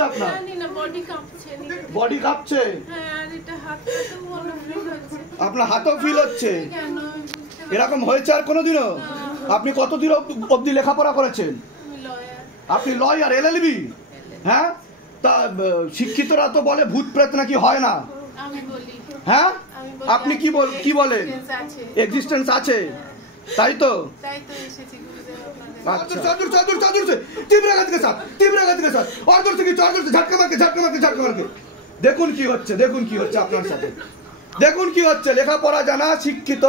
হচ্ছে আপনার? বডি কাঁপছে, আপনার হাতও ফিল হচ্ছে, এরকম হয়েছে আর কোনোদিনও? আপনি কতদিন অবধি লেখাপড়া করেছেন? আপনি লয়ার, এলএলবি? হ্যাঁ, তা শিক্ষিতরা তো বলে ভূত প্রেত নাকি হয় না। হ্যাঁ, আপনি কি বলেন? এক্সিস্টেন্স আছে, তাই তো? দেখুন কি হচ্ছে, দেখুন কি হচ্ছে আপনার সাথে, দেখুন কি হচ্ছে। লেখাপড়া জানা, শিক্ষিত,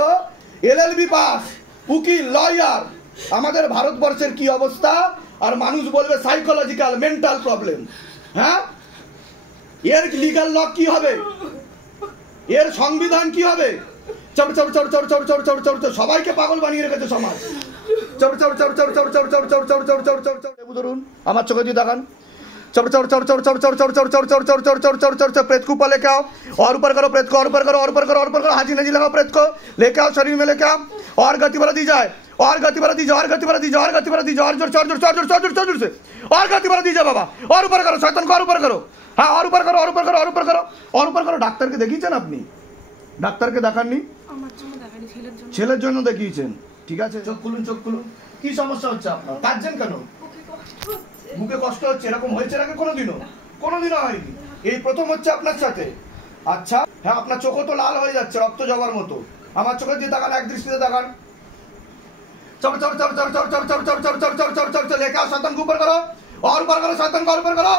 এলএলবি পাস, উকিল, লয়ার, আমাদের ভারতবর্ষের কি অবস্থা। আর মানুষ বলবে সাইকোলজিক্যাল, মেন্টাল প্রবলেম। হ্যাঁ, এর লিগাল ল কি হবে? এর সংবিধান কি হবে? সবাইকে পাগল বানিয়ে রেখেছে সমাজ। ধরুন আমার চোখে দিয়ে দেখান। प्रेत को ऊपर लेके आओ और ऊपर करो, प्रेत को और ऊपर करो, और ऊपर करो, और ऊपर करो, हाजी नजी लगाओ, प्रेत को लेके आओ, शरीर में लेके आओ, और गति बढ़ा दी जाए, और गति बढ़ा दी जाए, और गति बढ़ा दी जाए, और गति बढ़ा दी जाए, और जोर जोर जोर जोर जोर जोर जोर से और गति बढ़ा दी जाए बाबा, और ऊपर करो, शैतान को और ऊपर करो, हाँ, और ऊपर करो, और ऊपर करो, और ऊपर करो, और ऊपर करो। ডাক্তার কে দেখিয়েছেন আপনি? ডাক্তারকে দেখাননি? ছেলের জন্য দেখিয়েছেন, ঠিক আছে। চোখ খুলুন, চোখ খুলুন। কি সমস্যা হচ্ছে আপনার? কাঁদছেন কেন? মুখে কষ্ট হচ্ছে, এরকম হয়েছে আগে কোনোদিনও? কোনোদিনও হয়নি, এই প্রথম হচ্ছে আপনার সাথে। আচ্ছা, হ্যাঁ, আপনার চোখও তো লাল হয়ে যাচ্ছে, রক্ত যাওয়ার মতো। আমার চোখে দিয়ে তাকান, এক দৃষ্টিতে তাকান। लेके आओ, शैतान को ऊपर करो, और ऊपर करो, शैतान को और ऊपर करो,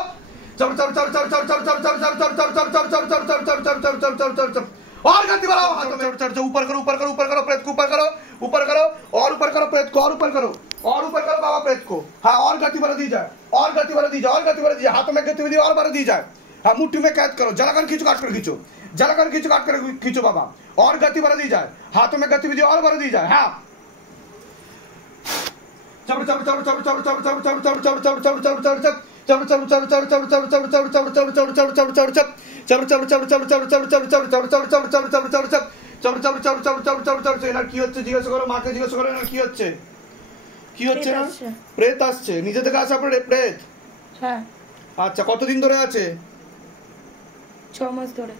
और गति बढ़ाओ, हाथों में ऊपर करो, ऊपर करो, ऊपर करो, प्रेत को ऊपर करो, ऊपर करो, और ऊपर करो, प्रेत को और ऊपर करो, और ऊपर करो बाबा, प्रेत को, हाँ, और गति बढ़ा दी जाए, और गति बढ़ा दी जाए, और गति बढ़ा दी जाए, हाथों में गतिविधि और बढ़ा दी जाए, हाँ, मुट्ठी में कैद करो, जलाकर खींचो, काट कर खींचो, जलाकर खींचो, काट कर खींचो बाबा, और गति बढ़ा दी जाए, हाथों में गतिविधि और बढ़ा दी जाए, हाँ। কি হচ্ছে জিজ্ঞেস করো, মাকে জিজ্ঞেস করো কি হচ্ছে, কি হচ্ছে না? প্রেত আসছে, নিজে থেকে আসা প্রেত? হ্যাঁ। আচ্ছা, কতদিন ধরে আছে? 6 মাস ধরে।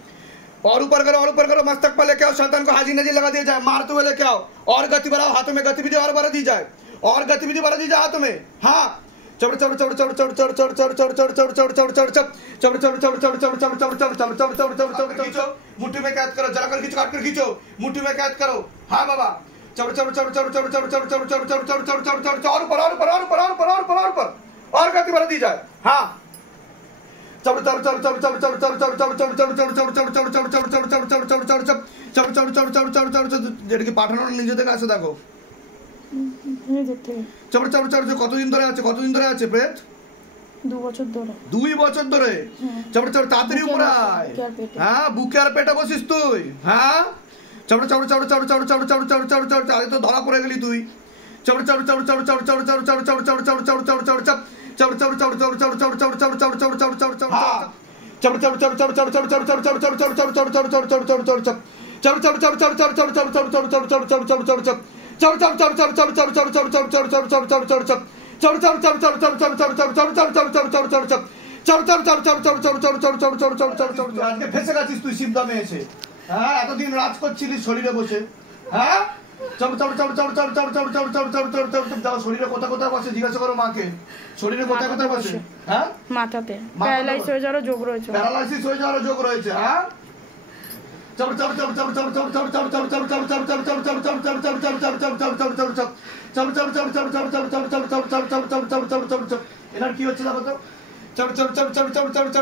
और ऊपर करो, और ऊपर करो, मस्तक पर लेके आओ, शैतान को हाजी नजी लगा दिया जाए, मारते हुए लेके आओ, और गति बढ़ाओ, हाथों में गतिविधि और बढ़ा दी जाए, और गतिविधि बढ़ा दी जाए हाथों में, हाँ। मुट्ठी में कैद करो, जलाकर खींचो, काट कर खींचो, मुट्ठी में कैद करो, हाँ बाबा। और ऊपर, और ऊपर, और ऊपर, और ऊपर, और ऊपर, और ऊपर, और गति बढ़ा दी जाए, हाँ। পাঠানোর নিজে থেকে আসে, দেখো কতদিন ধরে আছে, কতদিন ধরে আছে প্রেত? 2 বছর ধরে। 2 বছর ধরে? তাড়াতাড়ি উপরে আয়, হ্যাঁ, বুকে আর পেটে বসিস তুই, হ্যাঁ। আরে তো ধরা পড়ে গেলি তুই। ফেসে গেছিস তুই শিবদামে এসে, হ্যাঁ, এতদিন রাজ করছিলিস শরীরে বসে, হ্যাঁ। শরীরে কোথায় কোথায় বসে জিজ্ঞাসা করো মাকে, শরীরে কোথায় কোথায় বসে? হ্যাঁ, মাথাতে প্যারালাইসিস হয়ে যাওয়ার যোগ রয়েছে, প্যারালাইসিস হয়ে যাওয়ার যোগ রয়েছে, হ্যাঁ। এনার কি হচ্ছে দেখো তো,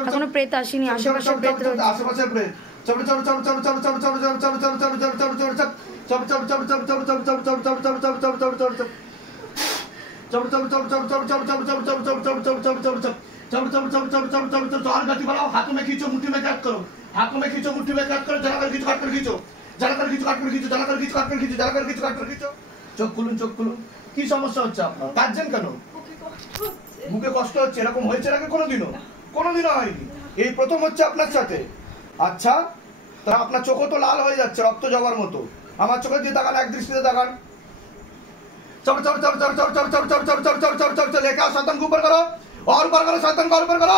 এখনো প্রেত আসেনি, আশেপাশে প্রেত রয়েছে, আশেপাশে প্রেত। गति बढ़ाओ, हाथों में खींचो, मुट्ठी में कैद करो, हाथों में खींचो, मुट्ठी में कैद करो, जलाकर खींचो, काट कर खींचो, जलाकर खींचो, काट कर खींचो, जलाकर खींचो, काट कर खींचो, जलाकर खींचो, काट कर खींचो। চোখ খুলুন, চোখ খুলুন। কি সমস্যা হচ্ছে আপনার? কাঁদছেন কেন? মুখে কষ্ট হচ্ছে, এরকম হয়েছে আগে কোনোদিনও? কোনোদিনও হয়নি, এই প্রথম হচ্ছে আপনার সাথে। আচ্ছা, তা আপনার চোখও তো লাল হয়ে যাচ্ছে, রক্ত যাওয়ার মতো। আমার চোখে দিয়ে তাকান, এক দৃষ্টিতে তাকান। लेके आओ, शैतान को ऊपर करो, और ऊपर करो, शैतान को और ऊपर करो,